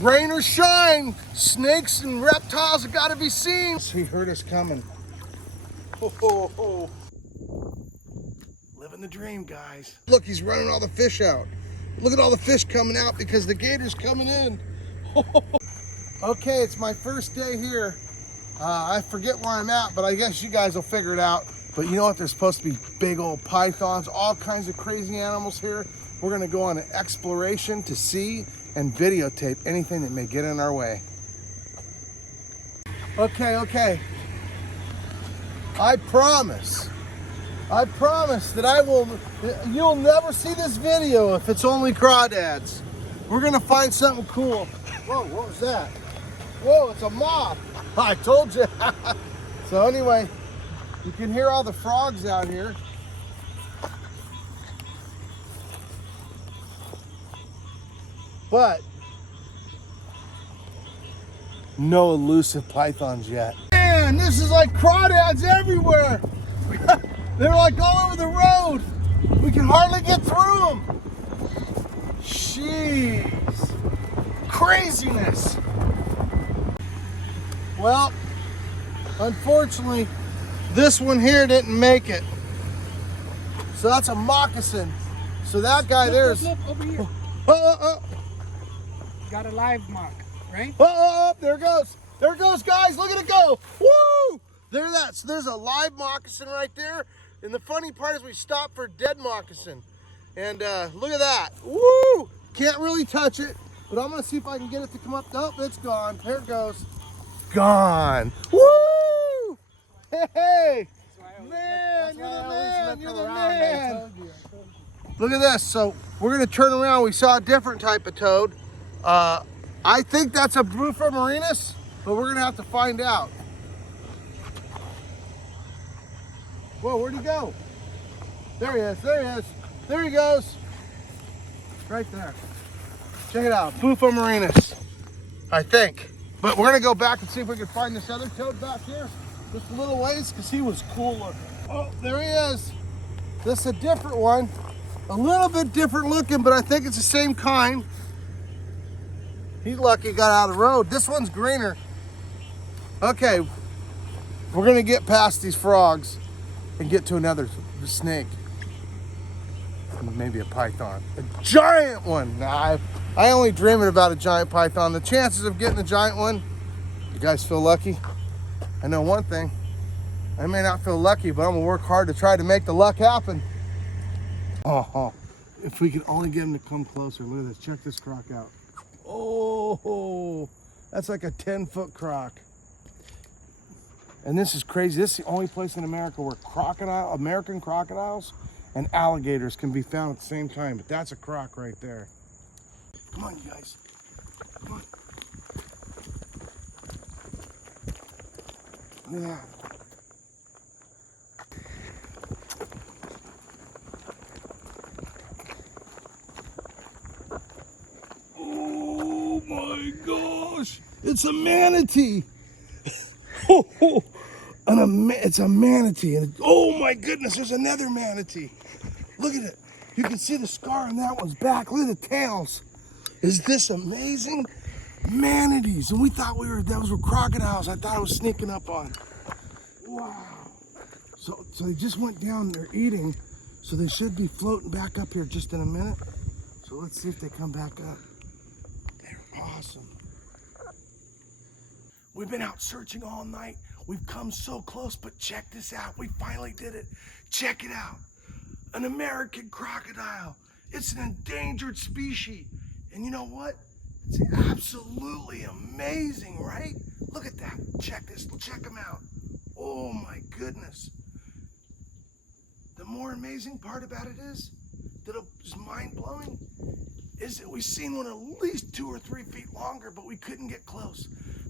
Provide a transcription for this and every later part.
Rain or shine, snakes and reptiles have got to be seen. He heard us coming. Ho, ho, ho. Living the dream, guys. Look, he's running all the fish out. Look at all the fish coming out because the gator's coming in. Okay, it's my first day here. I forget where I'm at, but I guess you guys will figure it out. But you know what? There's supposed to be big old pythons, all kinds of crazy animals here. We're gonna go on an exploration to see and videotape anything that may get in our way. Okay. I promise that you'll never see this video if it's only crawdads. We're gonna find something cool. Whoa, what was that? Whoa, it's a moth. I told you. So anyway, you can hear all the frogs out here. But no elusive pythons yet. Man, this is like crawdads everywhere. They're like all over the road. We can hardly get through them. Jeez. Craziness. Well, unfortunately, this one here didn't make it. So that's a moccasin. So that guy there's... Look, over here. Got a live mark, right? There it goes. There it goes, guys. Look at it go. Woo! There's a live moccasin right there. And the funny part is we stopped for a dead moccasin. And look at that. Woo! Can't really touch it, but I'm gonna see if I can get it to come up. Oh, it's gone. There it goes. Gone. Woo! Hey! Man, you're the man. You're the man. Look at this. So we're gonna turn around. We saw a different type of toad. I think that's a Brufa marinus, but we're gonna have to find out. Whoa, where'd he go? There he is, there he is. There he goes. Right there. Check it out, Brufa marinus, I think. But we're gonna go back and see if we can find this other toad back here. Just a little ways, because he was cool looking. Oh, there he is. This is a different one. A little bit different looking, but I think it's the same kind. He's lucky he got out of the road. This one's greener. Okay, we're gonna get past these frogs and get to another snake. Maybe a python. A giant one. Nah, I only dreaming about a giant python. The chances of getting a giant one, you guys feel lucky? I know one thing. I may not feel lucky, but I'm gonna work hard to try to make the luck happen. Oh, if we could only get him to come closer. Look at this, check this croc out. Oh, that's like a 10-foot croc. And this is crazy. This is the only place in America where American crocodiles and alligators can be found at the same time. But that's a croc right there. Come on, you guys. Come on. Look at that. Oh my gosh! It's a manatee. It's a manatee. And oh my goodness, there's another manatee. Look at it. You can see the scar on that one's back. Look at the tails. Is this amazing? Manatees. And we thought those were crocodiles. I thought I was sneaking up on. Wow. So they just went down, they're eating. So they should be floating back up here just in a minute. So let's see if they come back up. They're awesome. We've been out searching all night. We've come so close, but check this out. We finally did it. Check it out. An American crocodile. It's an endangered species. And you know what? It's absolutely amazing, right? Look at that. Check this. Check them out. Oh my goodness. The more amazing part about it is, that is mind-blowing, is that we've seen one at least 2 or 3 feet longer, but we couldn't get close.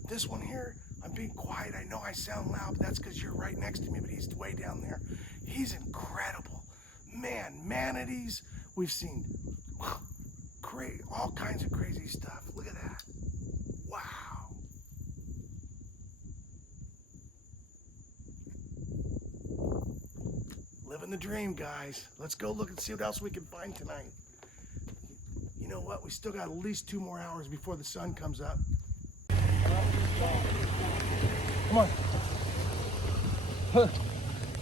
This one here, I'm being quiet. I know I sound loud, but that's because you're right next to me, but he's way down there. He's incredible. Man, manatees, we've seen all kinds of crazy stuff. Look at that. Wow. Living the dream, guys. Let's go look and see what else we can find tonight. you know what? We still got at least 2 more hours before the sun comes up. Come on.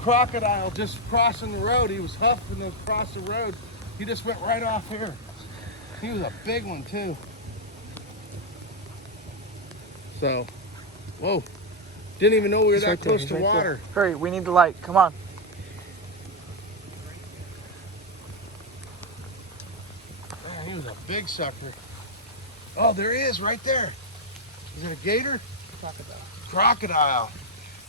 Crocodile just crossing the road. He was huffing across the road. He just went right off here. He was a big one too. So, whoa. Didn't even know we were that close to water. Hurry, we need the light. Come on. Man, he was a big sucker. Oh, there he is right there. Is it a gator? Crocodile. Crocodile.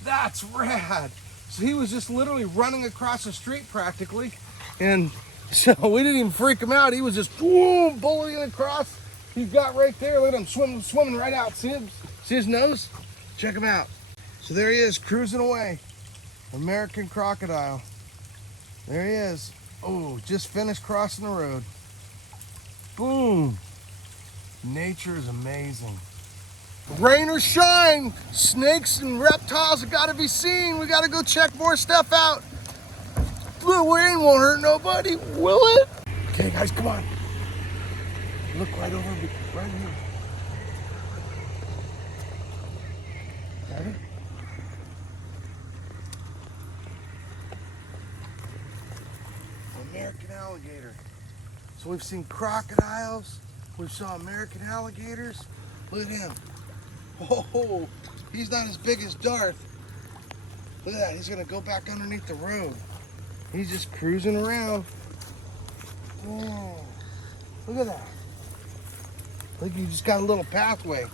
That's rad. So he was just literally running across the street practically. And so we didn't even freak him out. He was just boom, bullying across. He's got right there. Look at him swimming right out. See him? See his nose? Check him out. So there he is, cruising away. American crocodile. There he is. Oh, just finished crossing the road. Boom. Nature is amazing. Rain or shine, snakes and reptiles have got to be seen. We got to go check more stuff out. The rain won't hurt nobody, will it? Okay, guys, come on. Look right over, right here. Ready? American alligator. So we've seen crocodiles. We saw American alligators. Look at him. Oh, he's not as big as Darth. Look at that. He's going to go back underneath the road. He's just cruising around. Oh, look at that. Look, he just got a little pathway.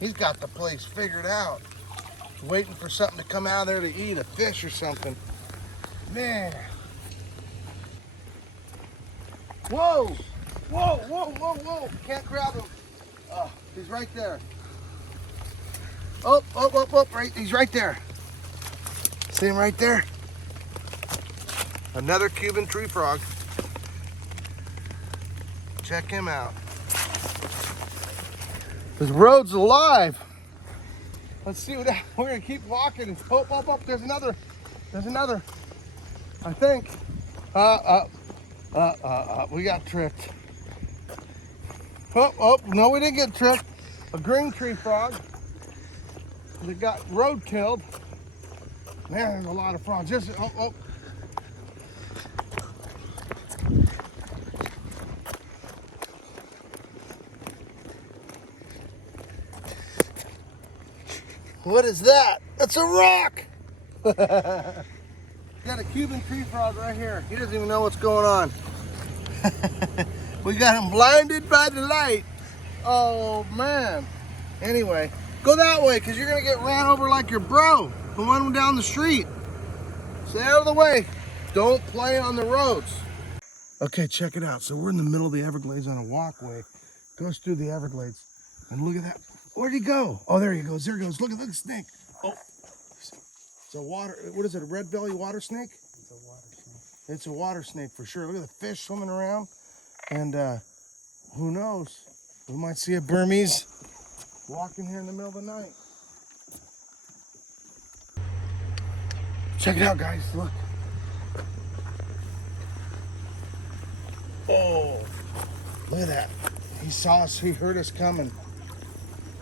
He's got the place figured out. He's waiting for something to come out of there to eat, a fish or something. Man. Whoa. Whoa, whoa, whoa, whoa. Can't grab him. Oh, he's right there. Oh, oh, oh, oh, right. He's right there. See him right there? Another Cuban tree frog. Check him out. This road's alive. Let's see what we're gonna keep walking. Oh, oh, oh, there's another. There's another. I think. We got tricked. Oh, oh, no, we didn't get tricked. A green tree frog that got road killed. Man, there's a lot of frogs. Just, oh, oh. What is that? That's a rock. Got a Cuban tree frog right here. He doesn't even know what's going on. We got him blinded by the light. Oh man. Anyway, go that way because you're gonna get ran over like your bro, the one down the street. Stay out of the way. Don't play on the roads. Okay, check it out. So we're in the middle of the Everglades on a walkway. Goes through the Everglades. And look at that. Where'd he go? Oh, there he goes. There he goes. Look at the snake. Oh. It's a water, what is it, a red belly water snake? It's a water snake. It's a water snake for sure. Look at the fish swimming around. And who knows? We might see a Burmese walking here in the middle of the night. Check it out, guys. Look. Oh, look at that. He saw us. He heard us coming.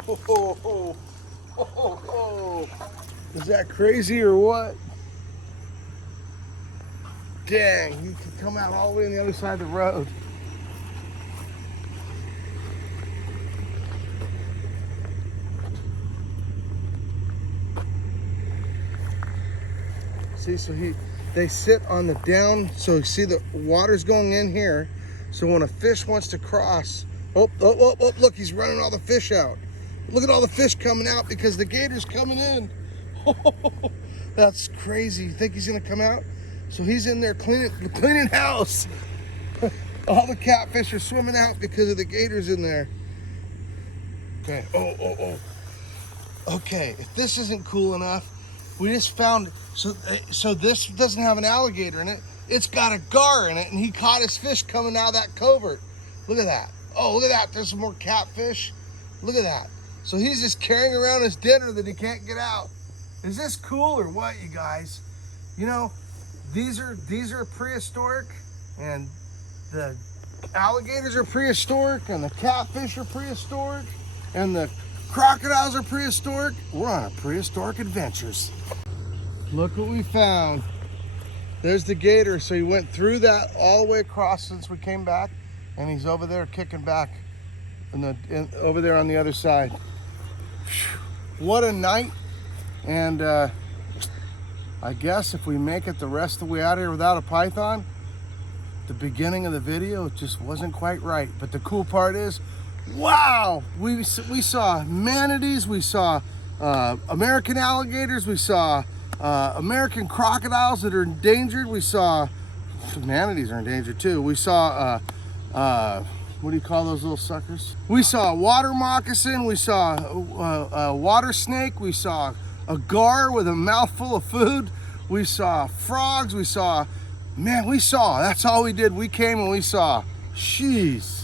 Oh, oh, oh, oh, oh. Is that crazy or what? Dang, he could come out all the way on the other side of the road. See, so they sit on the down, so you see the water's going in here. So when a fish wants to cross, oh, oh, oh, oh, look, he's running all the fish out. Look at all the fish coming out because the gator's coming in. That's crazy. You think he's gonna come out? So he's in there cleaning house. All the catfish are swimming out because of the gators in there. Okay, oh, oh, oh. Okay, if this isn't cool enough, we just found, so this doesn't have an alligator in it. It's got a gar in it, and he caught his fish coming out of that covert. Look at that. Oh, look at that. There's some more catfish. Look at that. So he's just carrying around his dinner that he can't get out. Is this cool or what, you guys? You know, these are prehistoric, and the alligators are prehistoric, and the catfish are prehistoric, and the crocodiles are prehistoric. We're on a prehistoric adventures. Look what we found. There's the gator. So he went through that all the way across since we came back, and he's over there kicking back over there on the other side. What a night. And I guess if we make it the rest of the way out of here without a python, the beginning of the video just wasn't quite right. But the cool part is, wow, we saw manatees, we saw American alligators, we saw American crocodiles that are endangered, we saw manatees are endangered too. We saw what do you call those little suckers? We saw a water moccasin, we saw a water snake, we saw a gar with a mouthful of food, we saw frogs, we saw, man, we saw, that's all we did. We came and we saw. Jeez.